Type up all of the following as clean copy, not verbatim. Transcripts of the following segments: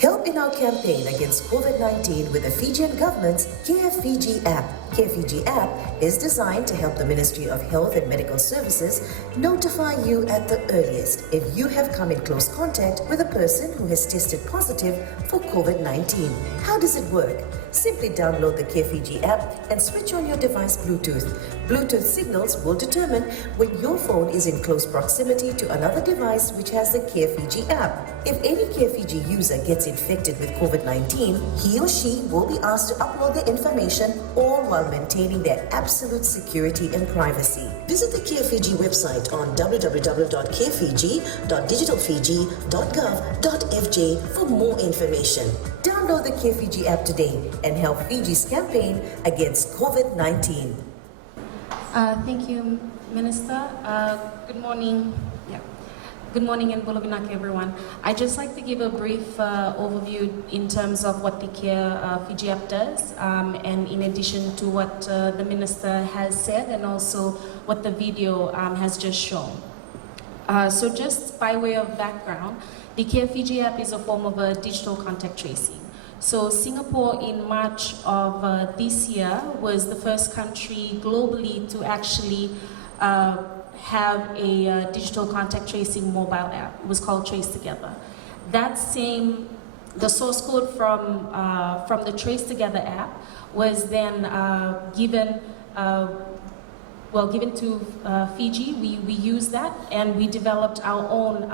Help in our campaign against COVID-19 with the Fijian government's careFIJI app. careFIJI app is designed to help the Ministry of Health and Medical Services notify you at the earliest if you have come in close contact with a person who has tested positive for COVID-19. How does it work? Simply download the careFIJI app and switch on your device Bluetooth. Bluetooth signals will determine when your phone is in close proximity to another device which has the careFIJI app. If any careFIJI user gets infected with COVID-19, he or she will be asked to upload their information, all while maintaining their absolute security and privacy. Visit the careFIJI website on www.carefiji.digitalfiji.gov.fj for more information. Download the careFIJI app today and help Fiji's campaign against COVID-19. Thank you, Minister. Good morning. Good morning and Bulabinak, everyone. I'd just like to give a brief overview in terms of what the careFIJI app does, and in addition to what the Minister has said and also what the video has just shown. So just by way of background, the careFIJI app is a form of a digital contact tracing. So Singapore in March of this year was the first country globally to actually have a digital contact tracing mobile app. It was called Trace Together. The source code from the Trace Together app was then given to Fiji. We used that and we developed our own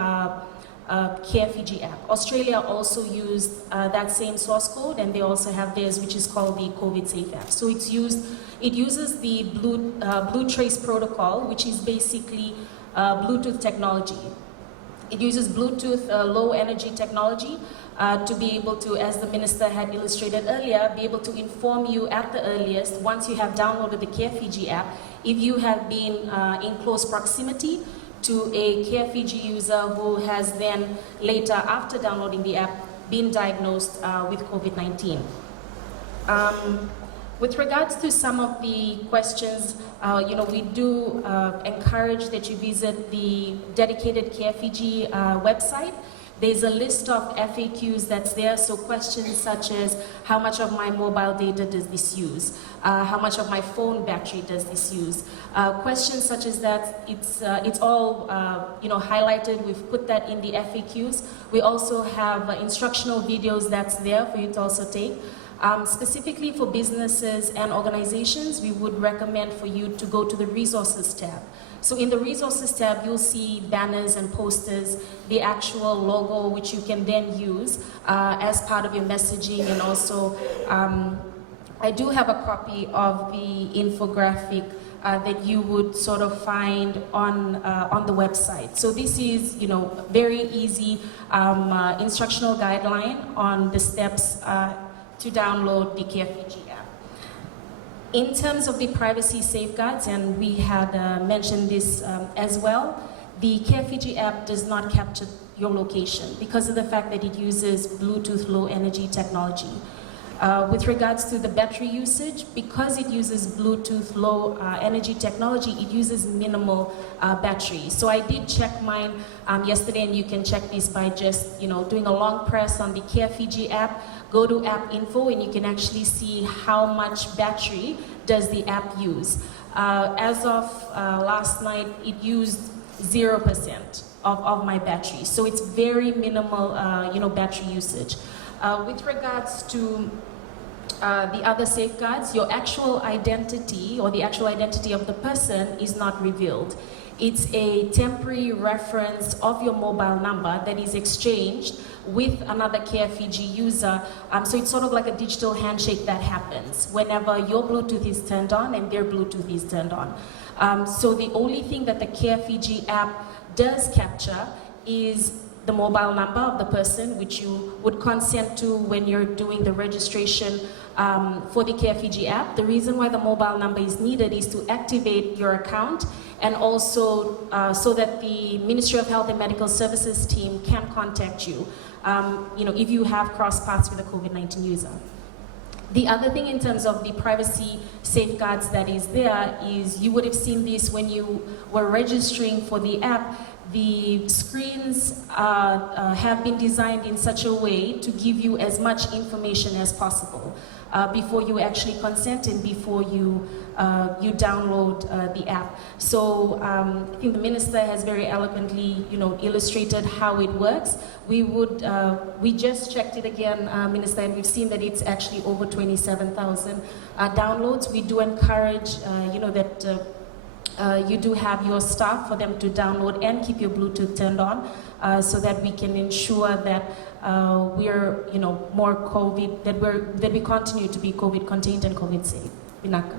careFIJI app. Australia also used that same source code, and they also have theirs, which is called the COVID Safe app. So it uses the Blue Trace protocol, which is basically Bluetooth technology. It uses Bluetooth low energy technology to be able to, as the Minister had illustrated earlier, be able to inform you at the earliest, once you have downloaded the careFIJI app, if you have been in close proximity to a careFIJI user who has then later, after downloading the app, been diagnosed with COVID-19. With regards to some of the questions, we do encourage that you visit the dedicated careFIJI website. There's a list of FAQs that's there, so questions such as how much of my mobile data does this use? How much of my phone battery does this use? Questions such as that, it's all highlighted. We've put that in the FAQs. We also have instructional videos that's there for you to also take. Specifically for businesses and organizations, we would recommend for you to go to the Resources tab. So in the Resources tab, you'll see banners and posters, the actual logo, which you can then use as part of your messaging. And also, I do have a copy of the infographic that you would sort of find on the website. So this is, very easy instructional guideline on the steps to download the careFIJI app. In terms of the privacy safeguards, and we had mentioned this as well, the careFIJI app does not capture your location because of the fact that it uses Bluetooth low energy technology. With regards to the battery usage, because it uses Bluetooth low energy technology, it uses minimal battery. So I did check mine yesterday, and you can check this by just doing a long press on the careFIJI app. Go to app info, and you can actually see how much battery does the app use. As of last night, it used 0% of my battery. So it's very minimal, battery usage. With regards to the other safeguards, your actual identity or the actual identity of the person is not revealed. It's a temporary reference of your mobile number that is exchanged with another careFIJI user. So it's sort of like a digital handshake that happens whenever your Bluetooth is turned on and their Bluetooth is turned on. So the only thing that the careFIJI app does capture is the mobile number of the person, which you would consent to when you're doing the registration for the careFIJI app. The reason why the mobile number is needed is to activate your account, and also so that the Ministry of Health and Medical Services team can contact you, if you have crossed paths with a COVID-19 user. The other thing in terms of the privacy safeguards that is there is, you would have seen this when you were registering for the app. The screens have been designed in such a way to give you as much information as possible before you actually consent and before you download the app. So I think the minister has very eloquently, illustrated how it works. We just checked it again, Minister, and we've seen that it's actually over 27,000 downloads. We do encourage, that you do have your staff for them to download and keep your Bluetooth turned on, so that we can ensure that we're, more COVID, that we continue to be COVID contained and COVID safe. Binaka.